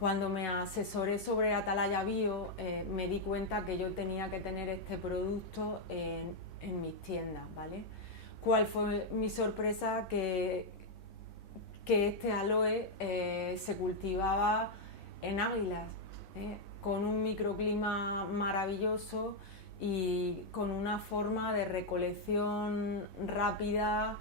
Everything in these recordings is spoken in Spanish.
Cuando me asesoré sobre Atalaya Bio, me di cuenta que yo tenía que tener este producto en mis tiendas, ¿vale? ¿Cuál fue mi sorpresa? Que este aloe se cultivaba en Águilas, con un microclima maravilloso y con una forma de recolección rápida.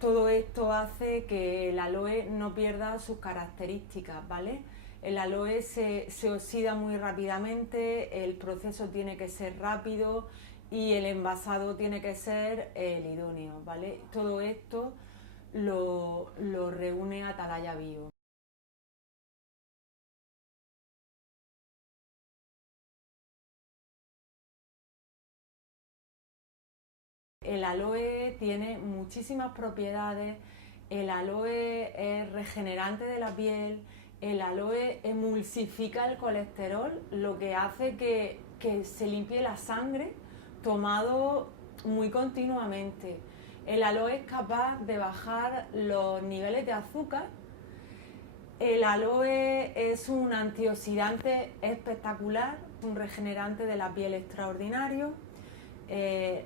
Todo esto hace que el aloe no pierda sus características, ¿vale? El aloe se oxida muy rápidamente, el proceso tiene que ser rápido y el envasado tiene que ser el idóneo, ¿vale? Todo esto lo reúne Atalaya Bio. El aloe tiene muchísimas propiedades, el aloe es regenerante de la piel, el aloe emulsifica el colesterol, lo que hace que se limpie la sangre tomado muy continuamente. El aloe es capaz de bajar los niveles de azúcar. El aloe es un antioxidante espectacular, un regenerante de la piel extraordinario.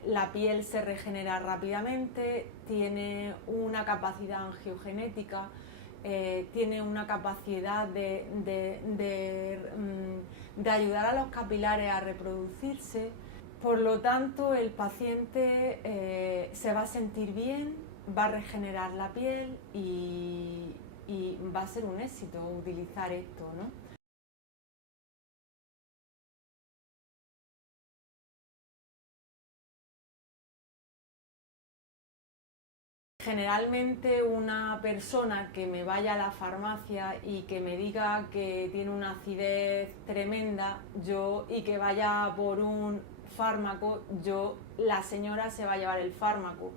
La piel se regenera rápidamente, tiene una capacidad angiogenética, tiene una capacidad de ayudar a los capilares a reproducirse. Por lo tanto, el paciente se va a sentir bien, va a regenerar la piel y va a ser un éxito utilizar esto, ¿no? Generalmente una persona que me vaya a la farmacia y que me diga que tiene una acidez tremenda, y que vaya por un fármaco, la señora se va a llevar el fármaco.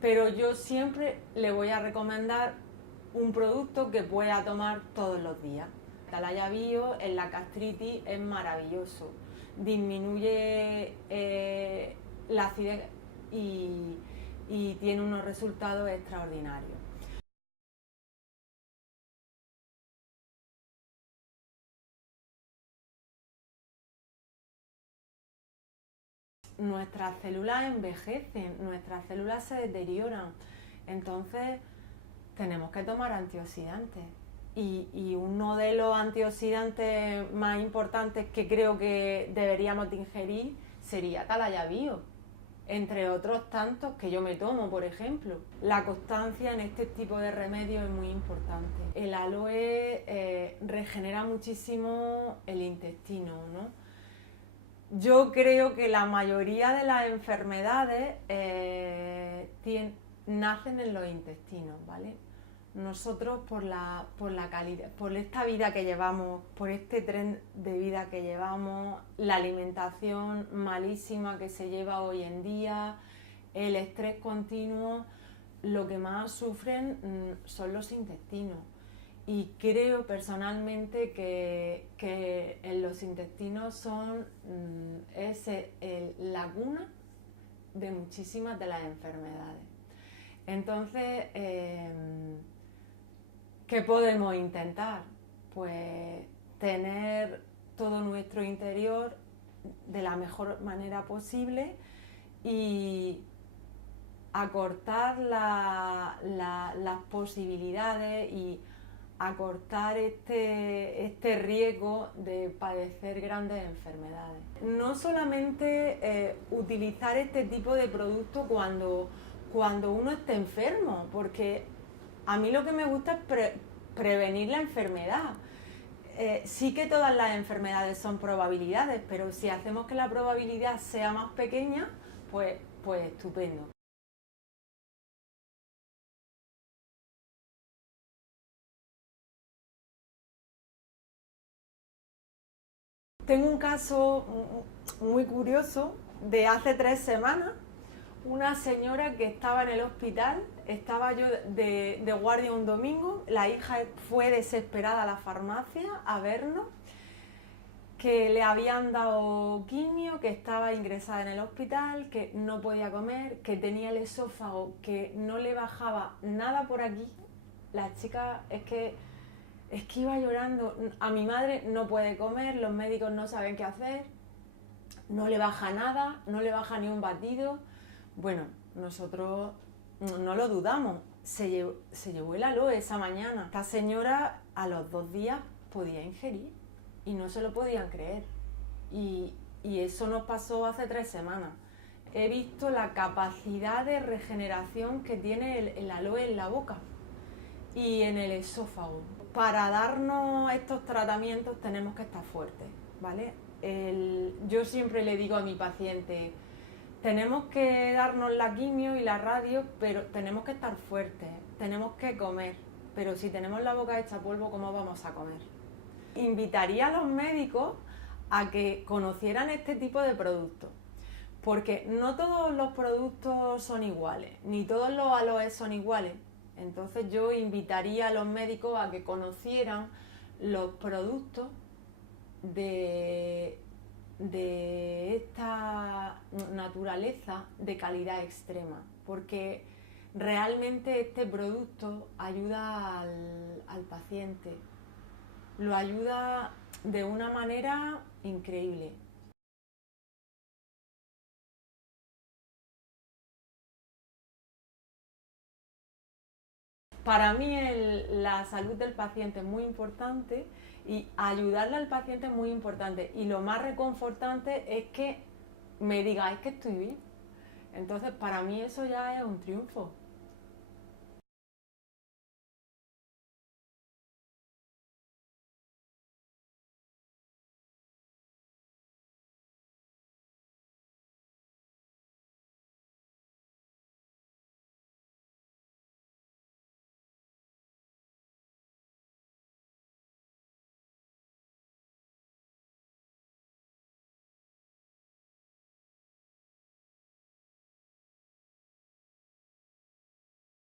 Pero yo siempre le voy a recomendar un producto que pueda tomar todos los días. Atalaya Bio en la gastritis es maravilloso, disminuye la acidez y tiene unos resultados extraordinarios. Nuestras células envejecen, nuestras células se deterioran, entonces tenemos que tomar antioxidantes. Y uno de los antioxidantes más importantes que creo que deberíamos de ingerir sería Atalaya Bio, entre otros tantos que yo me tomo, por ejemplo. La constancia en este tipo de remedios es muy importante. El aloe regenera muchísimo el intestino, ¿no? Yo creo que la mayoría de las enfermedades nacen en los intestinos, ¿vale? Nosotros por la calidad, por esta vida que llevamos, por este tren de vida que llevamos, la alimentación malísima que se lleva hoy en día, el estrés continuo, lo que más sufren son los intestinos. Y creo personalmente que en los intestinos es la cuna de muchísimas de las enfermedades. Entonces, ¿qué podemos intentar? Pues tener todo nuestro interior de la mejor manera posible y acortar las posibilidades y acortar este riesgo de padecer grandes enfermedades. No solamente utilizar este tipo de producto cuando uno esté enfermo, porque a mí lo que me gusta es prevenir la enfermedad. Sí que todas las enfermedades son probabilidades, pero si hacemos que la probabilidad sea más pequeña, pues estupendo. Tengo un caso muy curioso de hace 3 semanas. Una señora que estaba en el hospital, estaba yo de guardia un domingo, la hija fue desesperada a la farmacia a vernos, que le habían dado quimio, que estaba ingresada en el hospital, que no podía comer, que tenía el esófago, que no le bajaba nada por aquí. La chica es que Es que iba llorando. A mi madre no puede comer, los médicos no saben qué hacer, no le baja nada, no le baja ni un batido. Bueno, nosotros no lo dudamos. Se llevó el aloe esa mañana. Esta señora a los 2 días podía ingerir y no se lo podían creer. Y, y eso nos pasó hace 3 semanas. He visto la capacidad de regeneración que tiene el aloe en la boca y en el esófago. Para darnos estos tratamientos tenemos que estar fuertes, ¿vale? Yo siempre le digo a mi paciente, tenemos que darnos la quimio y la radio, pero tenemos que estar fuertes, tenemos que comer, pero si tenemos la boca hecha polvo, ¿cómo vamos a comer? Invitaría a los médicos a que conocieran este tipo de productos, porque no todos los productos son iguales, ni todos los aloes son iguales. Entonces yo invitaría a los médicos a que conocieran los productos de esta naturaleza de calidad extrema, porque realmente este producto ayuda al paciente, lo ayuda de una manera increíble. Para mí la salud del paciente es muy importante y ayudarle al paciente es muy importante. Y lo más reconfortante es que me digáis que estoy bien. Entonces, para mí eso ya es un triunfo.